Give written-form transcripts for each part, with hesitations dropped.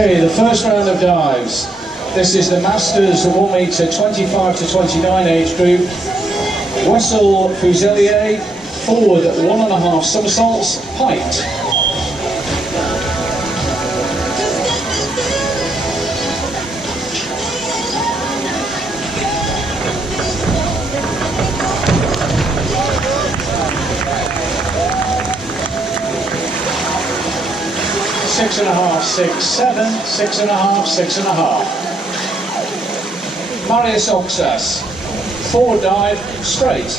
Okay, the first round of dives. This is the Masters 1 metre 25 to 29 age group. Wessel Fuselier, forward 1.5 somersaults, height. Six and a half, 6, 7, 6.5, 6.5. Marius Oxas, forward dive, straight.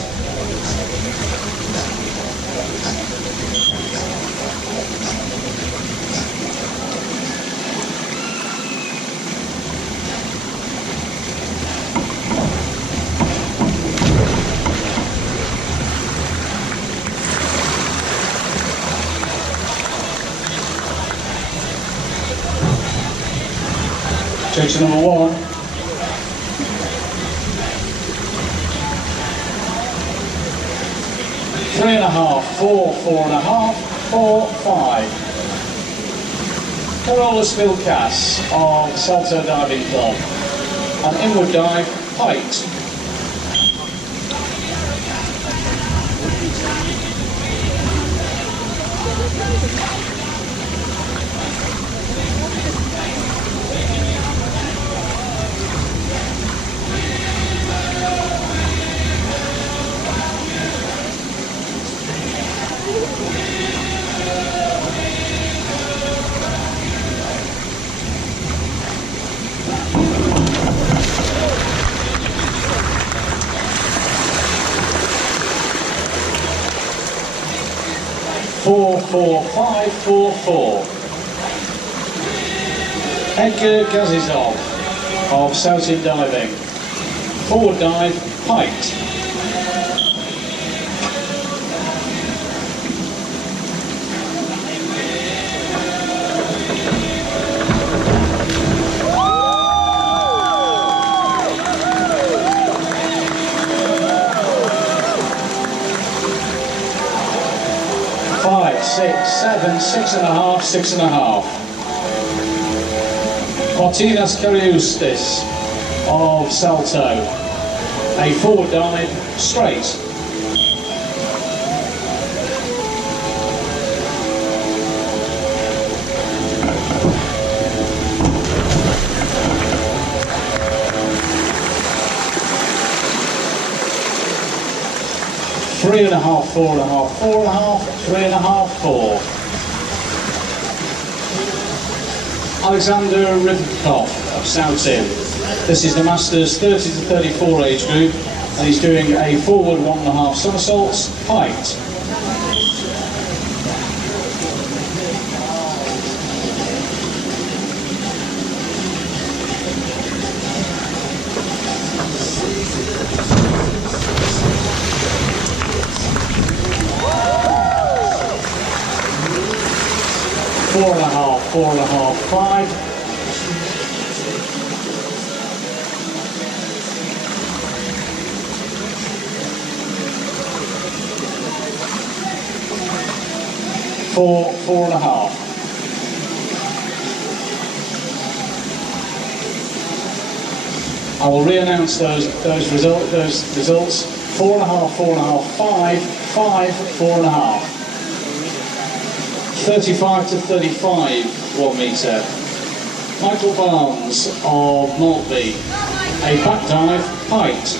Check to number 1. Three and a half, 4, 4.5, 4, 5. Carola Spilkas of Salto Diving Club. An inward dive, height. Four, 4, 5, 4, 4. Edgar Gazizov of Southend Diving. Forward dive, height. Five, 6, 7, 6.5, 6.5. Martinas Kariustis of Salto. A forward dive, straight. Three and a half, 4.5, 4.5, 3.5, 4. Alexander Rybkov of Southend. This is the Masters 30 to 34 age group, and he's doing a forward 1.5 somersaults, height. Four and a half, 4.5, 5. Four, 4.5. I will re-announce those results. 4.5, 4.5, 5, 5, 4.5. 35 to 35, 1 metre. Michael Barnes of Maltby. A back dive, height.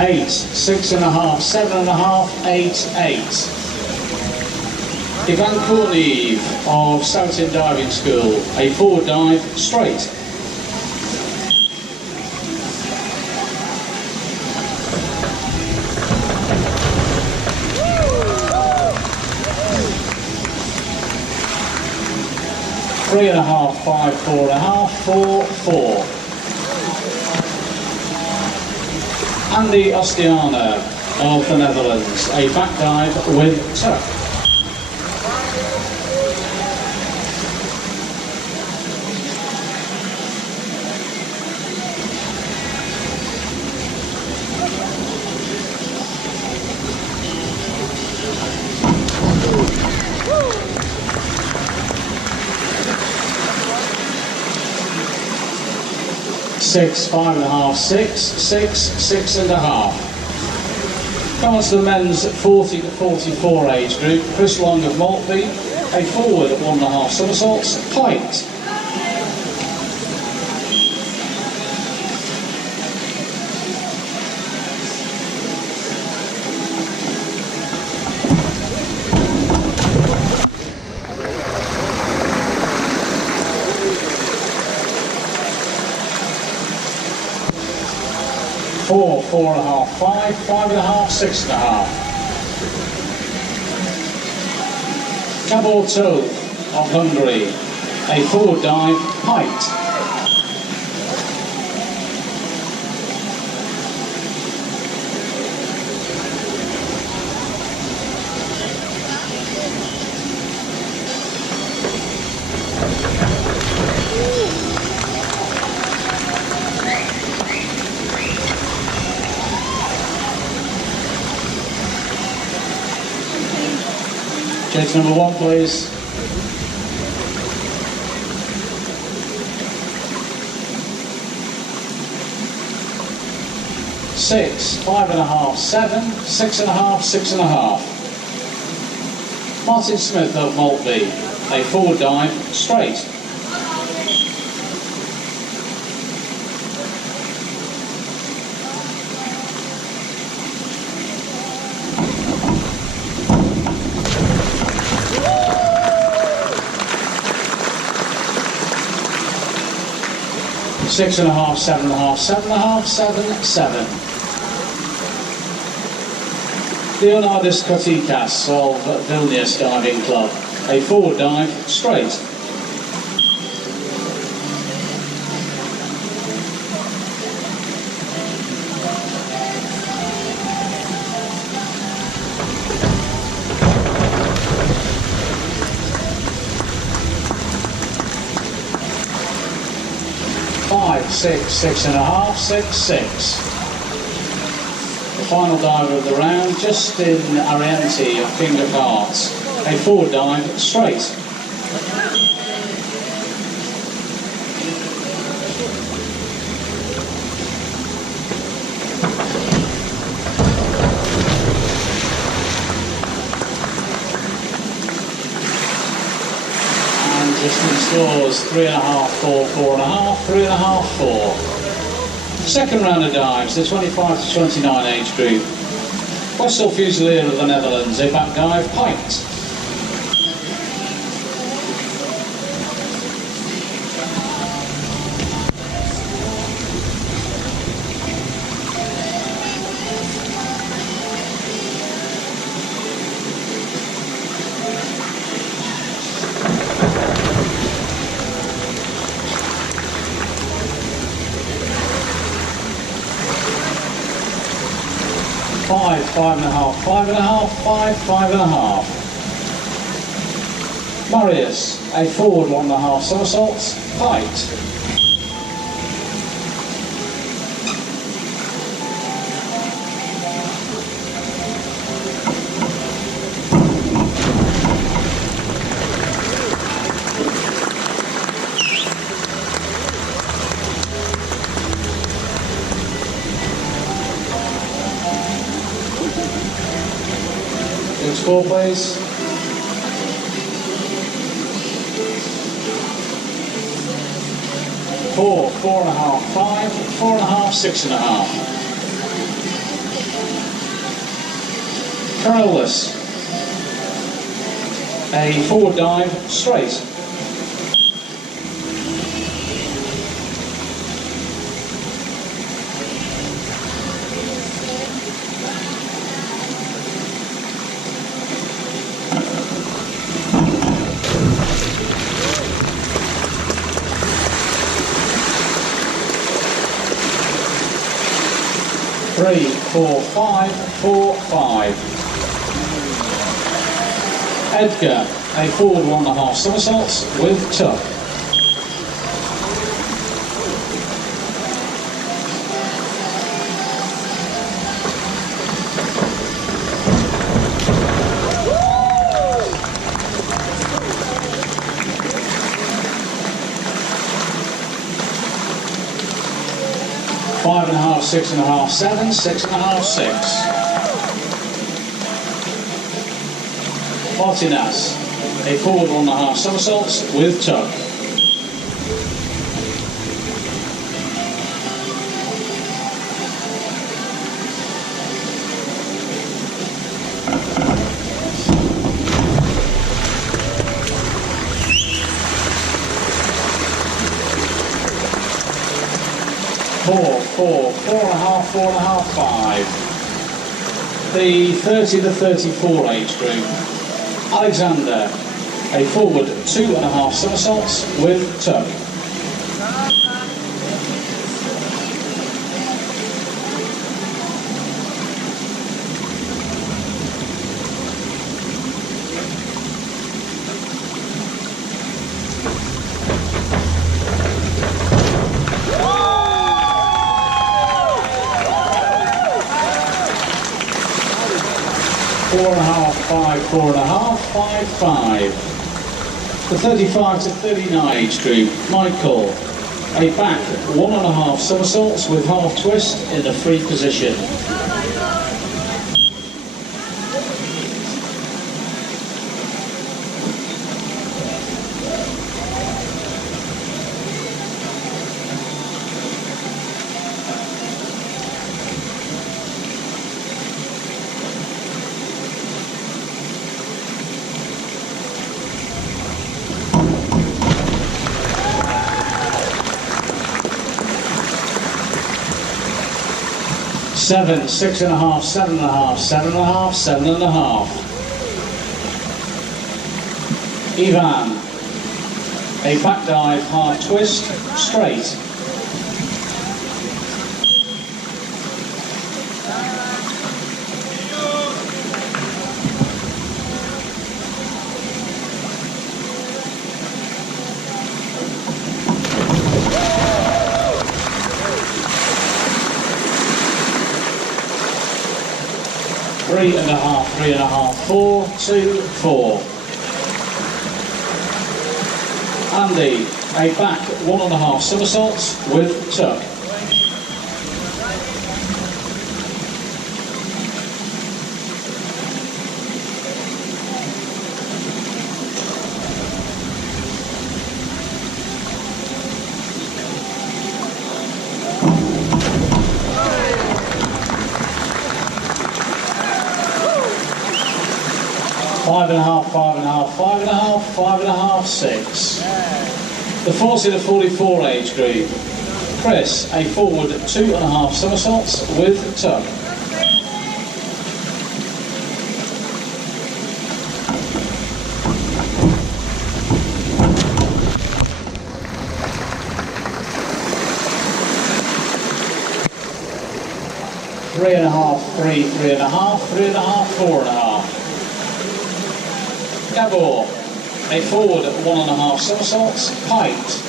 Eight, 6.5, 7.5, 8, 8. Ivan Korneev of Southend Diving School. A forward dive, straight. 3.5, 5, 4.5, 4, 4. Andy Ostiana of the Netherlands, a back dive with tuck. Six, 5.5, 6, 6, 6.5. Come on to the men's 40 to 44 age group. Chris Long of Maltby, a forward at 1.5 somersaults, height. Four, 4.5, 5, 5.5, 6.5. Gabor Tov of Hungary, a forward dive, height. Judge number 1, please. Six, 5.5, 7, 6.5, 6.5. Martin Smith of Maltby, a forward dive, straight. Six and a half, 7.5, 7.5, 7, 7. Leonardis Kotikas of Vilnius Diving Club, a forward dive, straight. Five, 6, 6.5, 6, 6. The final dive of the round, Justin Arianti of King of Hearts, a forward dive, straight. Distance scores 3.5, 4, 4.5, 3.5, 4. Second round of dives, the 25 to 29 age group. Wessel Fusilier of the Netherlands, a back dive, pint. Five, 5.5, 5.5, 5, 5.5. Marius, a forward 1.5 somersaults, height. Next four, please. Four, 4.5, 5, 4.5, 6.5. Carolus, a forward dive, straight. 3, 4, 5, 4, 5. Edgar, a forward 1.5 somersaults with tuck. Five and a half, 6.5, 7, 6.5, 6. Martinez, a forward 1.5 somersaults with tuck. Four, 4.5, 4.5, 5. The 30 to 34 age group. Alexander, a forward 2.5 somersaults with tuck. Four and a half, 5, 4.5, 5, 5. The 35 to 39 age group, Michael, a back 1.5 somersaults with half twist in the free position. Seven, 6.5, 7.5, 7.5, 7.5. Ivan, a back dive, half twist, straight. Three and a half, 4, 2, 4. Andy, a back 1.5 somersaults with tuck. Five and a half, 5.5, 5.5, 5.5, 6. The 40 to 44 age group. Chris, a forward 2.5 somersaults with tuck. Three and a half, 3, 3.5, 3.5, 4.5. Gabor, a forward 1.5 somersaults, height.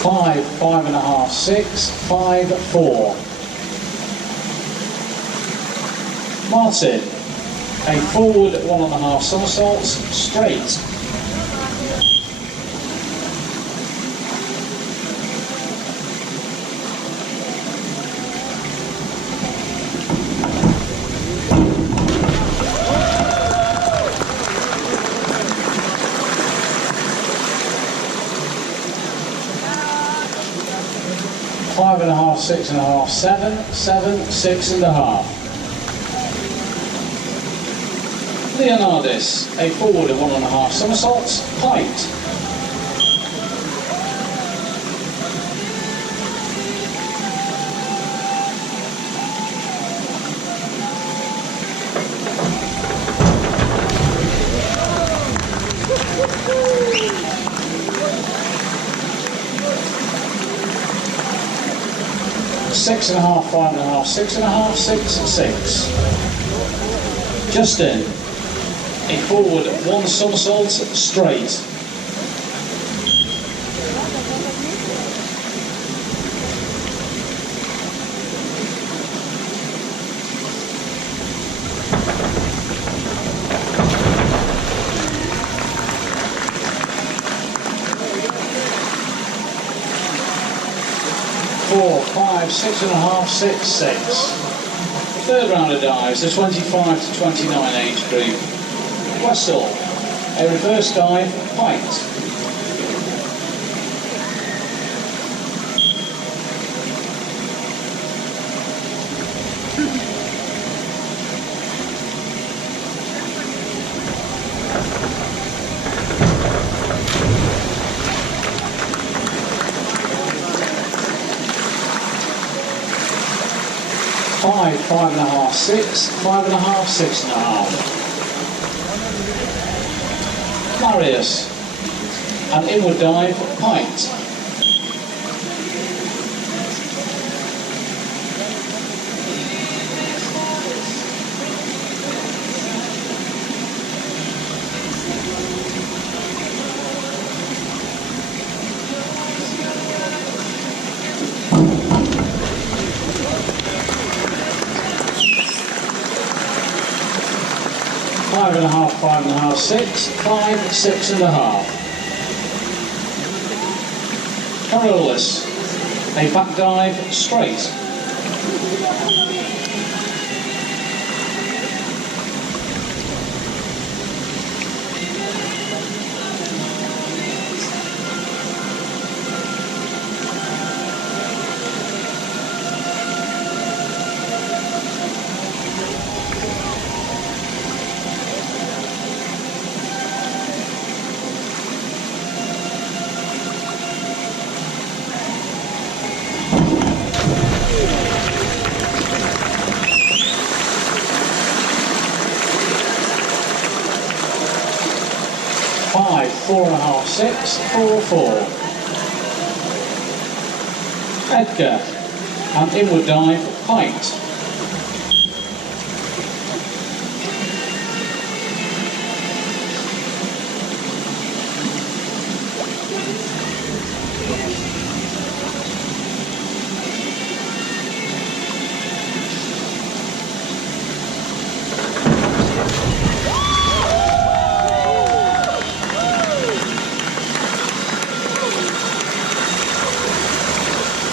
Five, 5.5, 6, 5, 4. Martin, a forward 1.5 somersaults, straight. Five and a half, 6.5, 7, 7, 6.5. Leonardis, a forward of 1.5 somersaults, height. Six and a half, 5.5, 6.5, 6, 6. Justin, a forward 1 somersault straight. Four, 5, 6.5, 6, 6. Third round of dives, the 25 to 29 age group. Wessel, a reverse dive, height. Five, 5.5, 6, 5.5, 6.5. Marius, an inward dive, height. Five and a half, 5.5, 6, 5, 6.5. Carolus, a back dive straight. Five, 4.5, 6, 4, 4. Edgar, an inward dive, height.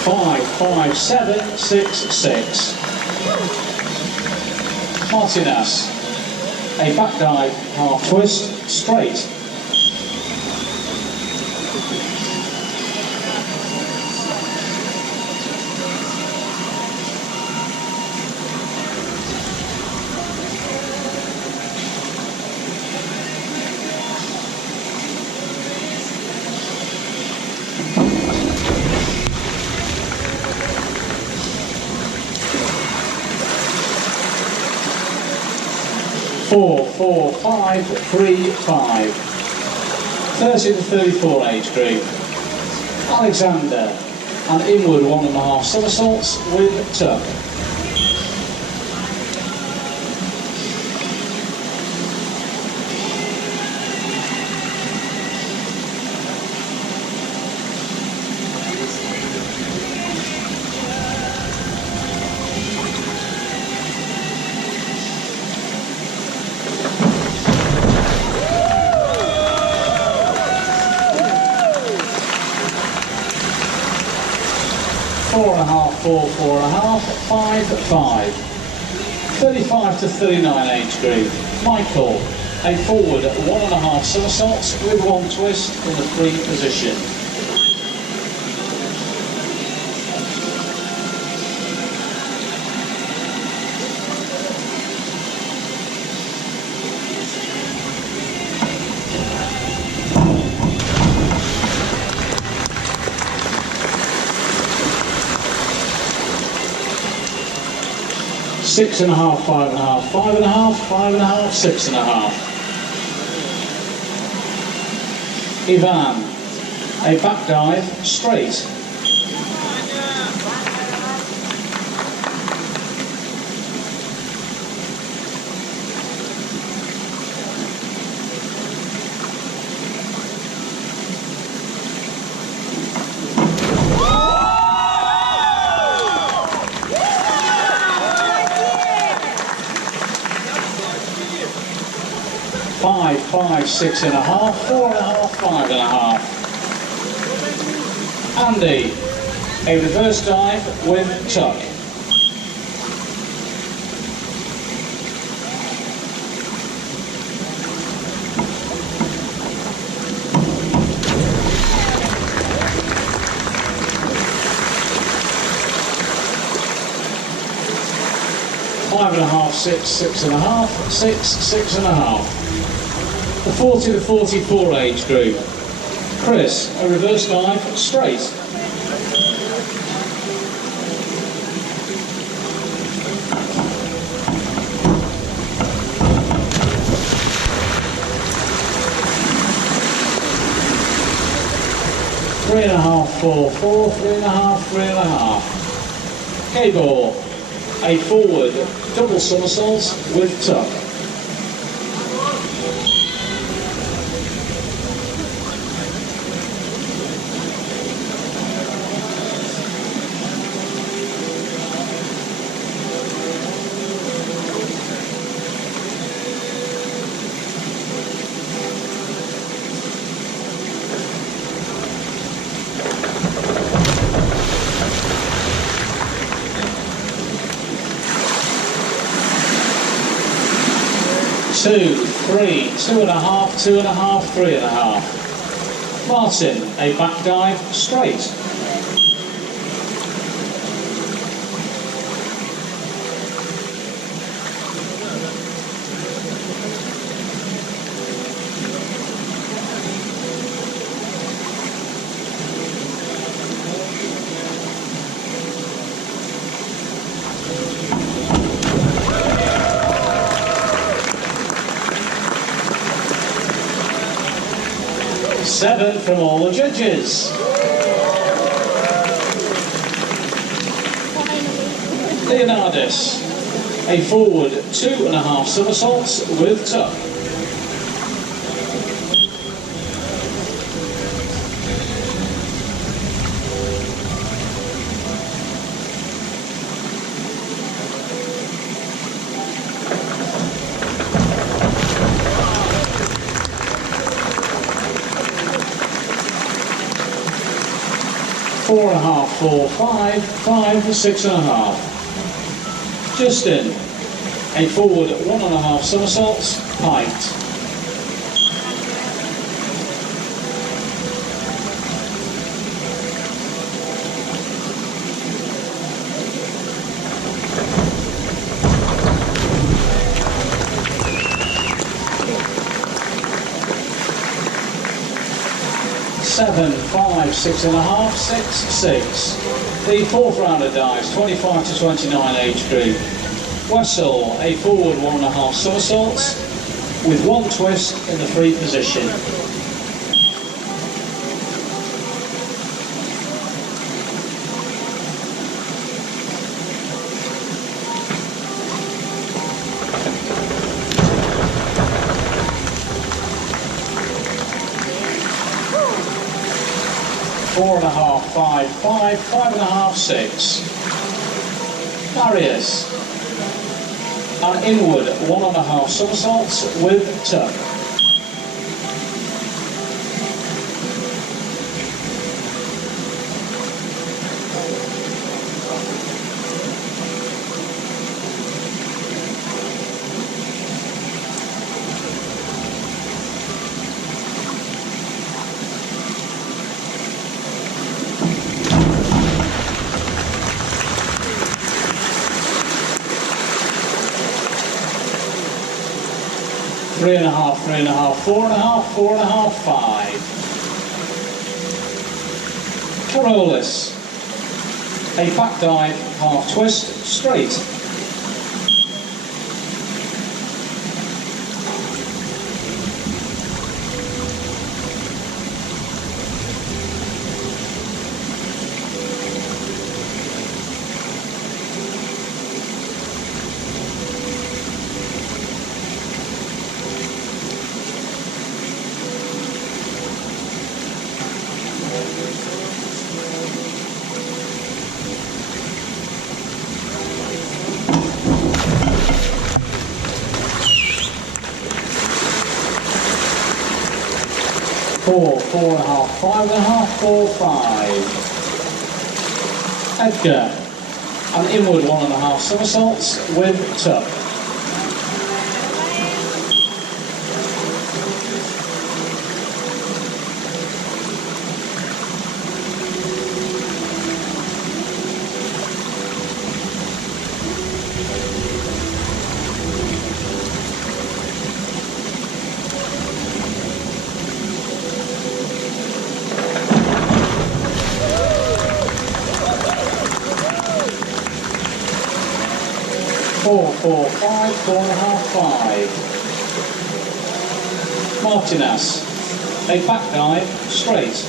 Five, 5, 7, 6, 6. Martinez, a back dive, half twist, straight. Four, 4, 5, 3, 5. 30 to 34 age group. Alexander, an inward 1.5 somersaults with tuck. Four and a half, 4, 4.5, 5, 5. 35 to 39 age group. Michael, a forward 1.5 somersaults with 1 twist in the free position. 6.5, 5.5, 5.5, 5.5, 6.5. Ivan, a back dive, straight. Five, 6.5, 4.5, 5.5. Andy, a reverse dive with tuck. Five and a half, 6, 6.5, 6, 6.5. The 40 to 44 age group. Chris, a reverse dive, straight. Three and a half, 4, 4, 3.5, 3.5. K-ball, a forward double somersault with tuck. Two, 3, 2.5, 2.5, 3.5. Martin, a back dive, straight. Seven from all the judges. Leonardus, a forward 2.5 somersaults with tuck. Four and a half, 4, 5, 5, 6.5. Justin, a forward 1.5 somersaults, height. Seven, 5, 6.5, 6, 6. The fourth round of dives, 25 to 29 age group. Wessel, a forward 1.5 somersaults with one twist in the free position. Four and a half, 5, 5, 5.5, 6. Darius, an inward 1.5 somersaults with tuck. Three and a half, 3.5, 4.5, 4.5, 5. Carolus, a back dive, half twist, straight. 4.5, 5.5, 4, 5. Edgar, an inward 1.5 somersaults with tuck. 4, 4, 5, 4.5, 5. Martinez, a back dive, straight.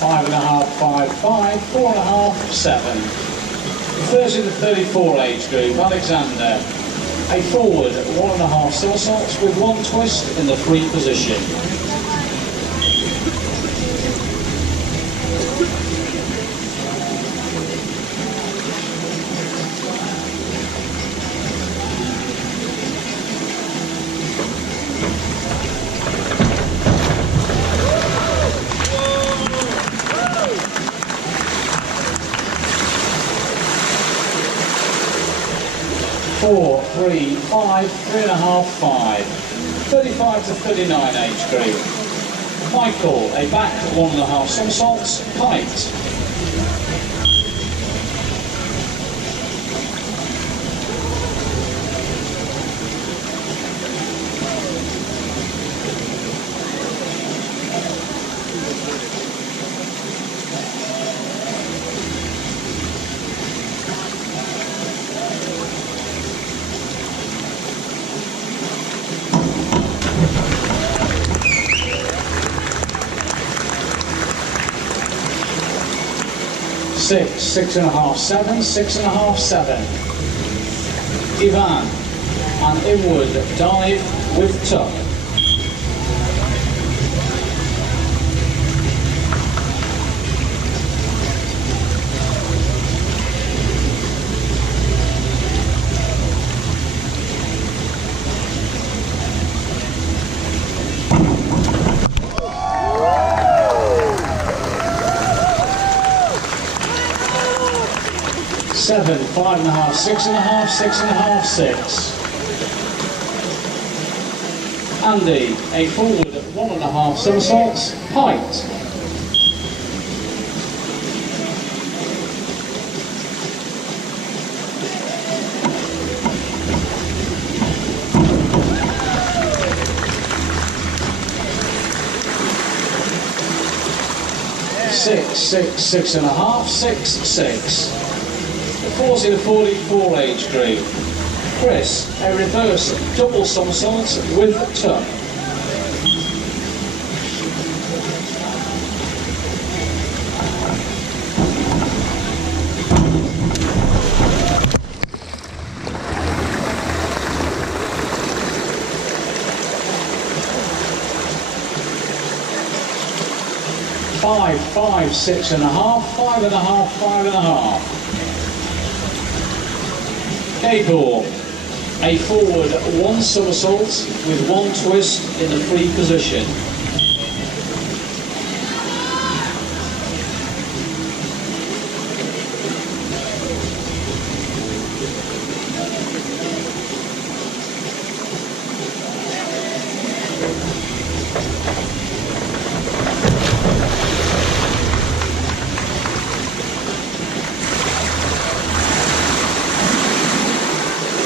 5.5, 5, 5, 4.5, 7. 30 to 34 age group, Alexander. A forward 1.5 somersaults with 1 twist in the free position. 4, 3, 5, 3.5, 5. 35 to 39 age group. Michael, a back 1.5 somersaults, height. 6, 6.5, 7, 6.5, 7. Ivan, an inward dive with tuck. 7, 5.5, 6.5, 6.5, 6. Andy, a forward 1.5 somersaults, height. 6, 6, 6.5, 6, 6. 40 to 44 age group. Chris, a reverse double somersault with tuck. 5, 5, 6.5, 5.5, 5.5. Gable, a forward 1 somersault with 1 twist in the free position.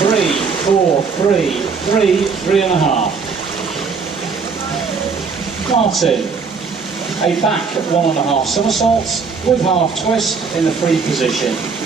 3, 4, 3, 3, 3.5. Martin, a back 1.5 somersaults with half twist in the free position. 5,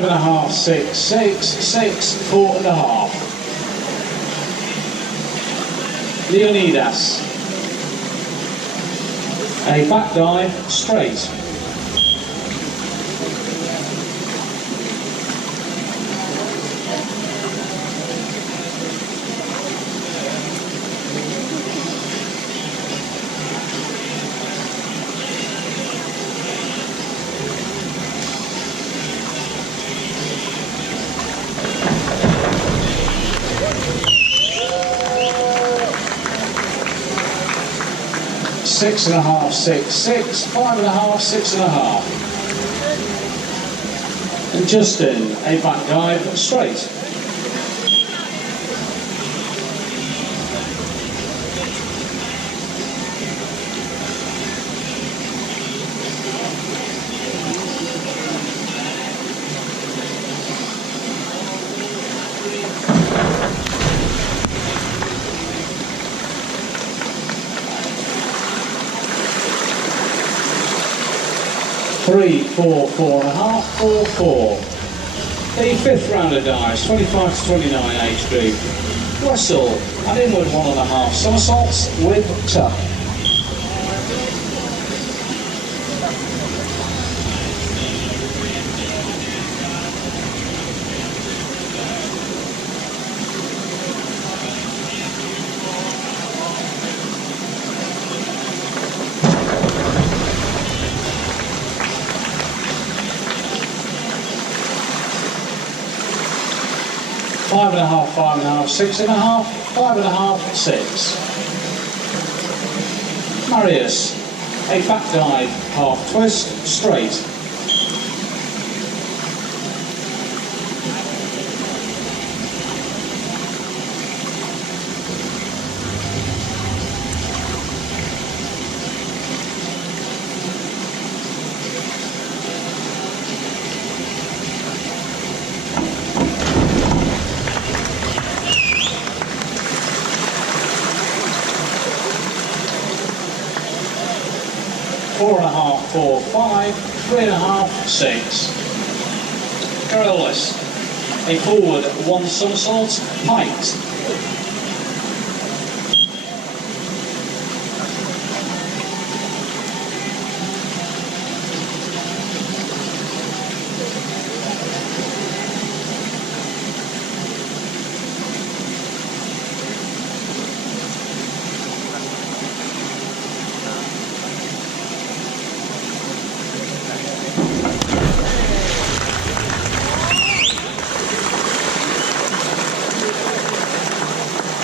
5.5, 6, 6, 6, 4.5. Leonidas. A back dive straight. Six and a half, 6, 6, 5.5, 6.5. And Justin, a back dive straight. Three, 4, 4.5, 4, 4. The fifth round of dives, 25 to 29 age group. Whistle and inward 1.5 somersaults with tuck. Five and a half, 6.5, 5.5, 6. Marius, a back dive, half twist, straight. Four and a half, 4, 5, 3.5, 6. Carolus, a forward 1 somersault, height.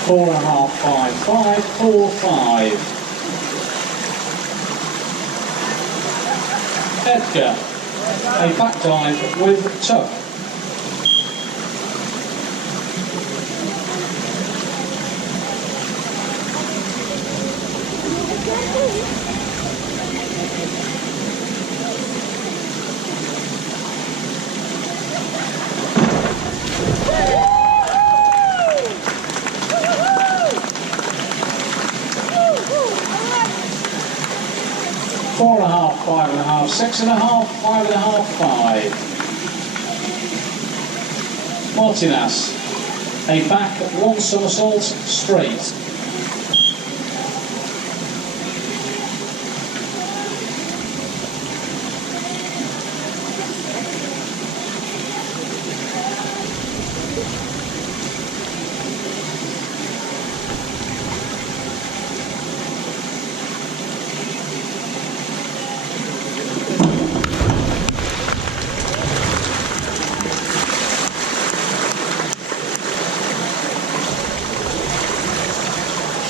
Four and a half, 5, 5, 4, 5. Edgar, a back dive with tuck. Four and a half, 5.5, 6.5, 5.5, 5. Martinez, a back 1 somersault, straight.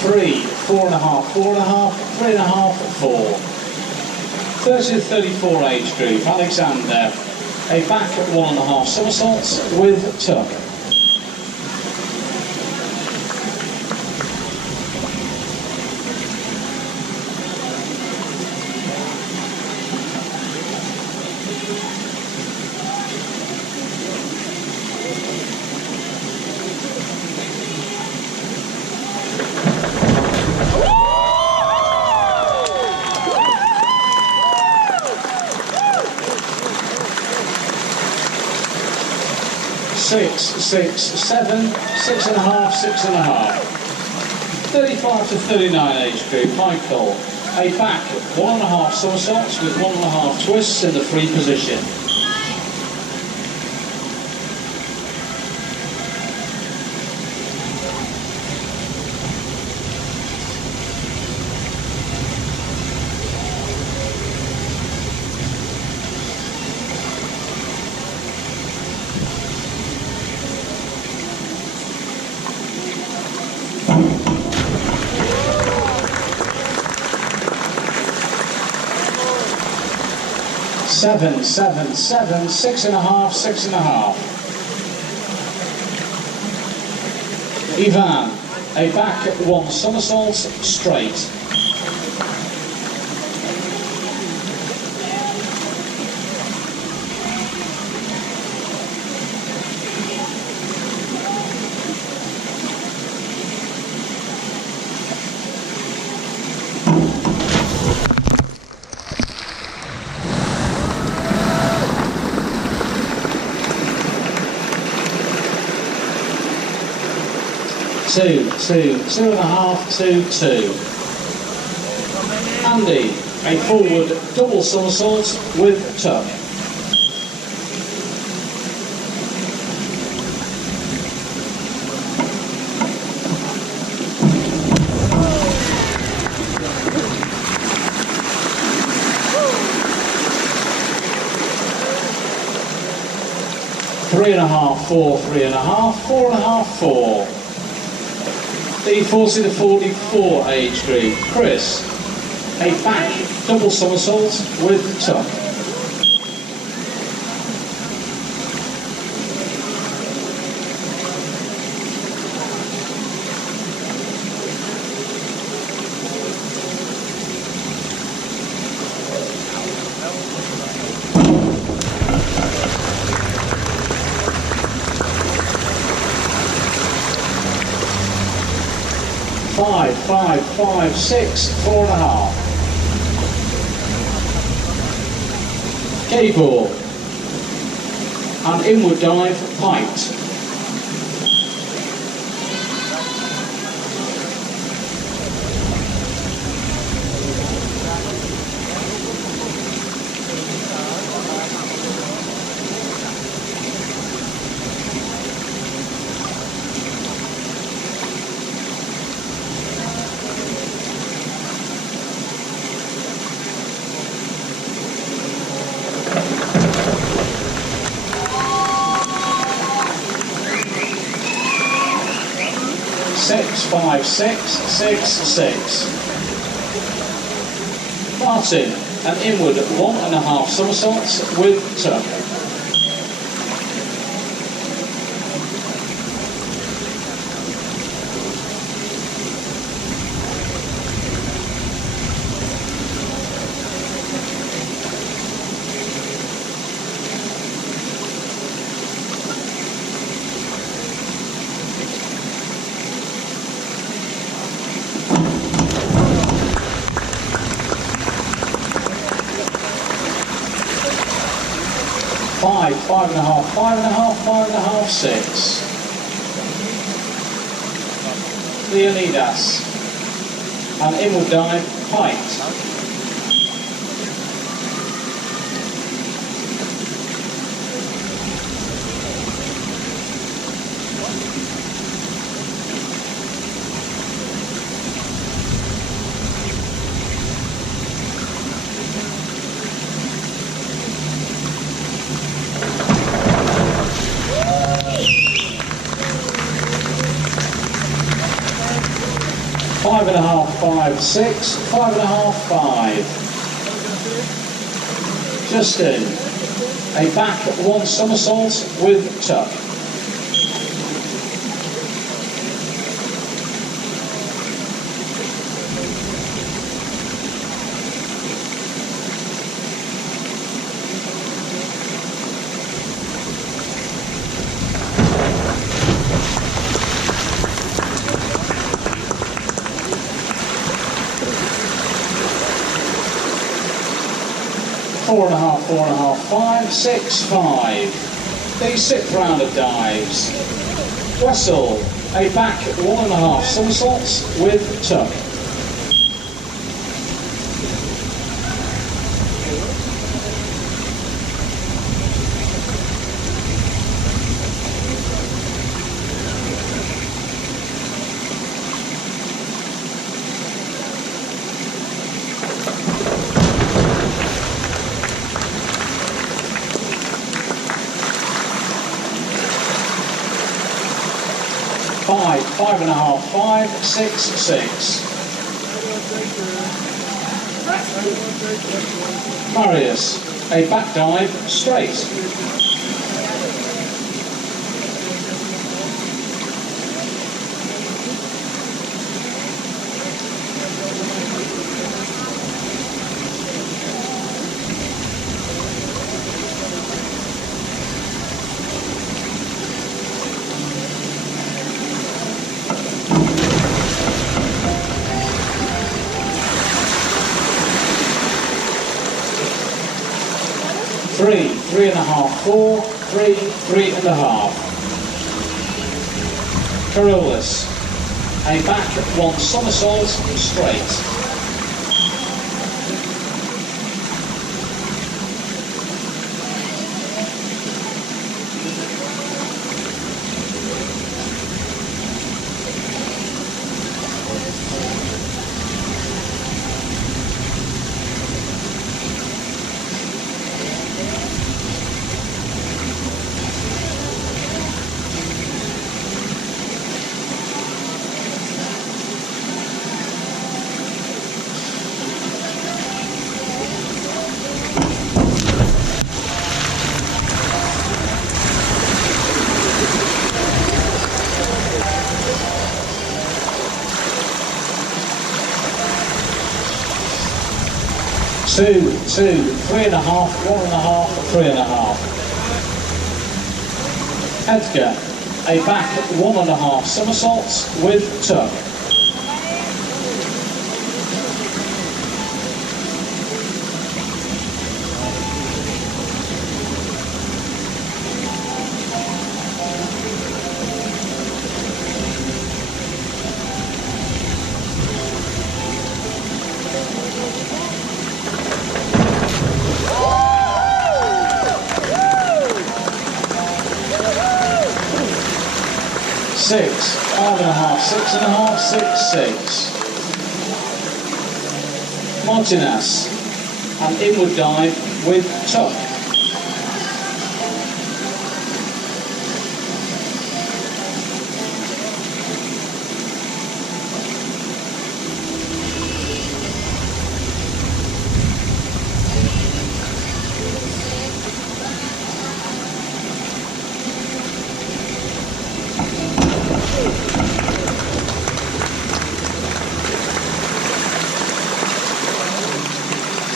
Three, 4.5, 4.5, 3.5, 4. 30 to 34 age group, Alexander, a back 1.5 somersaults with tuck. 6, 7, 6.5, 6.5. 35 to 39 age group, Michael. A back 1.5 somersaults with 1.5 twists in the free position. Seven, 7, 7, 6.5, 6.5. Ivan, a back 1 somersault straight. Two, 2.5, 2, 2. Andy, a forward double somersault with tuck. Three and a half, 4, 3.5, 4.5, 4. The 40 to 44 age group, Chris, a back double somersault with tuck. Five, 5, 5, 6, 4.5. Cable. An inward dive, piped. Six, 5, 6, 6, 6. Martin, an inward 1.5 somersaults with tuck. Five, 5.5, 5.5, 5.5, 6. Leonidas, an inward dive, height. Five and a half, 5, 6, 5.5, 5. Justin, a back 1 somersault with tuck. Four and a half, 5, 6, 5. The sixth round of dives. Wessel, a back 1.5 somersaults with tuck. Five, 5.5, 5, 6, 6. Marius, a back dive straight. Three, 3.5, 4, 3, 3.5. Carolus, a back 1 somersault straight. Two, 3.5, 1.5, 3.5. Edgar, a back 1.5 somersaults with tuck. Six, 5.5, 6.5, 6, 6. Martinez, an inward dive with tuck.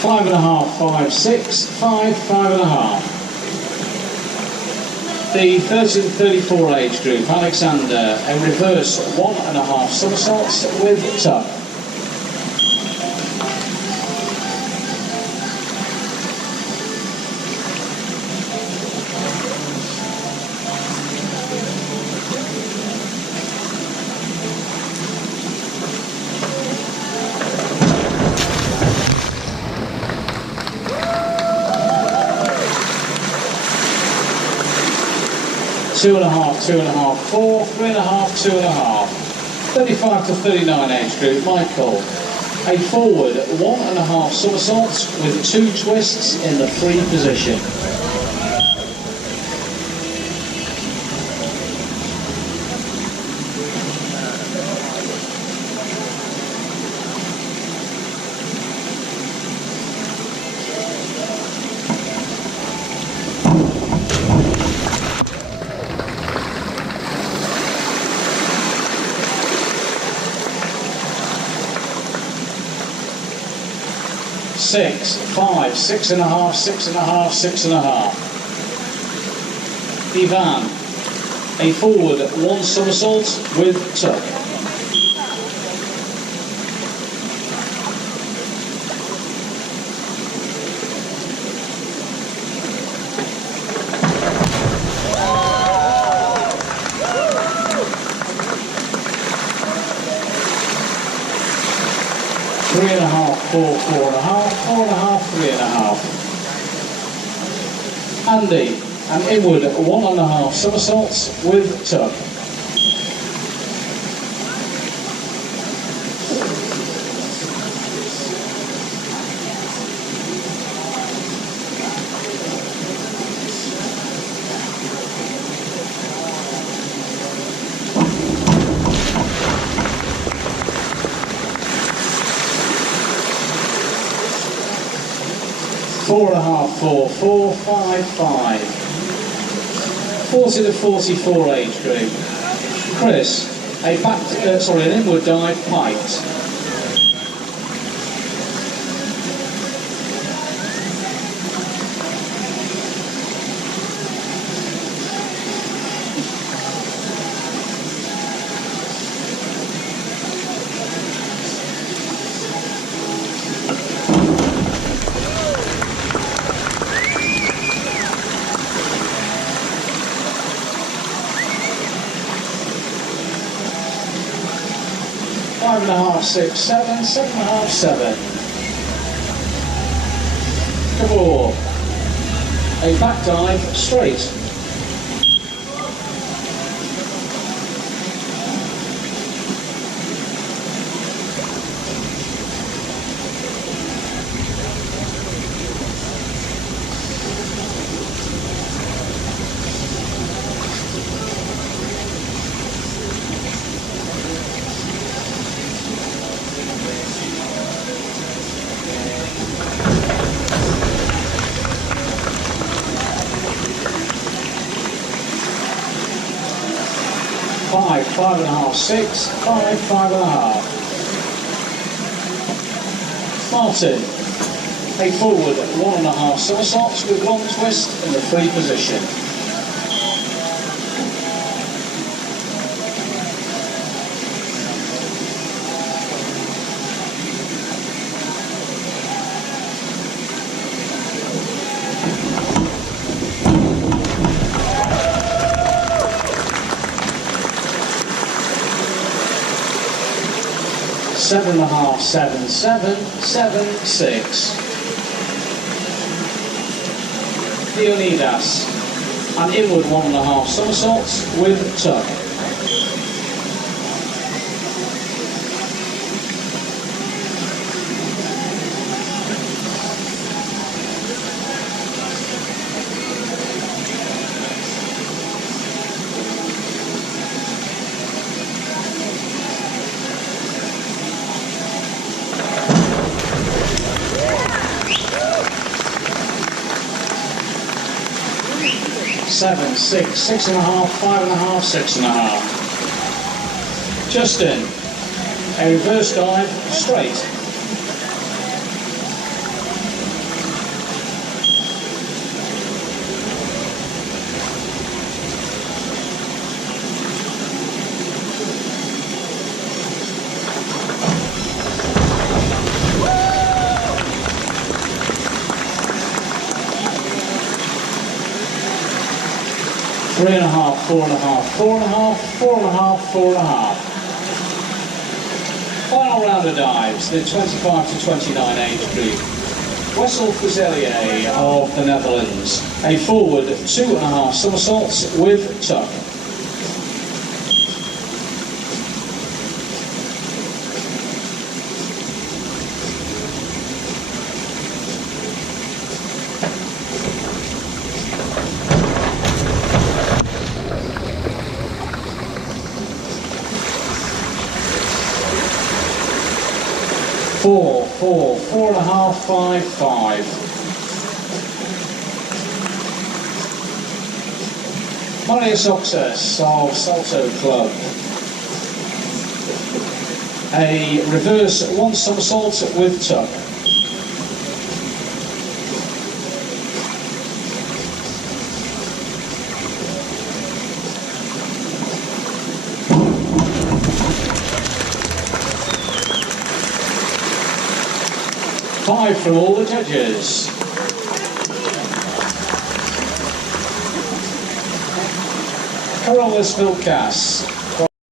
Five and a half, 5, 6, 5, 5.5. The 13 to 34 age group, Alexander, a reverse 1.5 somersaults with tuck. Two and a half, 2.5, 4, 3.5, 2.5. 35 to 39 age group, Michael. A forward 1.5 somersaults with 2 twists in the free position. Six, 5, 6.5, 6.5, 6.5. Ivan, a forward 1 somersault with tuck. 3.5, 4, 4.5, 4.5, 3.5. Andy, an inward 1.5 somersaults with tuck. Four and a half, 4, 4, 5, 5. 40 to 44 age group. Chris, an inward dive piked. Five and a half, 6, 7, 7.5, 7. Cabor. A back dive straight. Five, 5.5, 6, 5, 5.5. Martin, a forward 1.5 somersaults with long twist in the free position. Seven and a half, 7, 7, 7, 6. Leonidas, an inward 1.5 somersaults with tuck. Seven, 6, 6.5, 5.5, 6.5. Justin, a reverse dive straight. Three and a half, 4.5, 4.5, 4.5, 4.5. Final round of dives, the 25 to 29 age group. Wessel Fuselier of the Netherlands, a forward 2.5 somersaults with tuck. Four, 4.5, 5, 5. Marius Oxus of Salto Club. A reverse 1 somersault with tuck. Five from all the judges. Carolus Vilkas.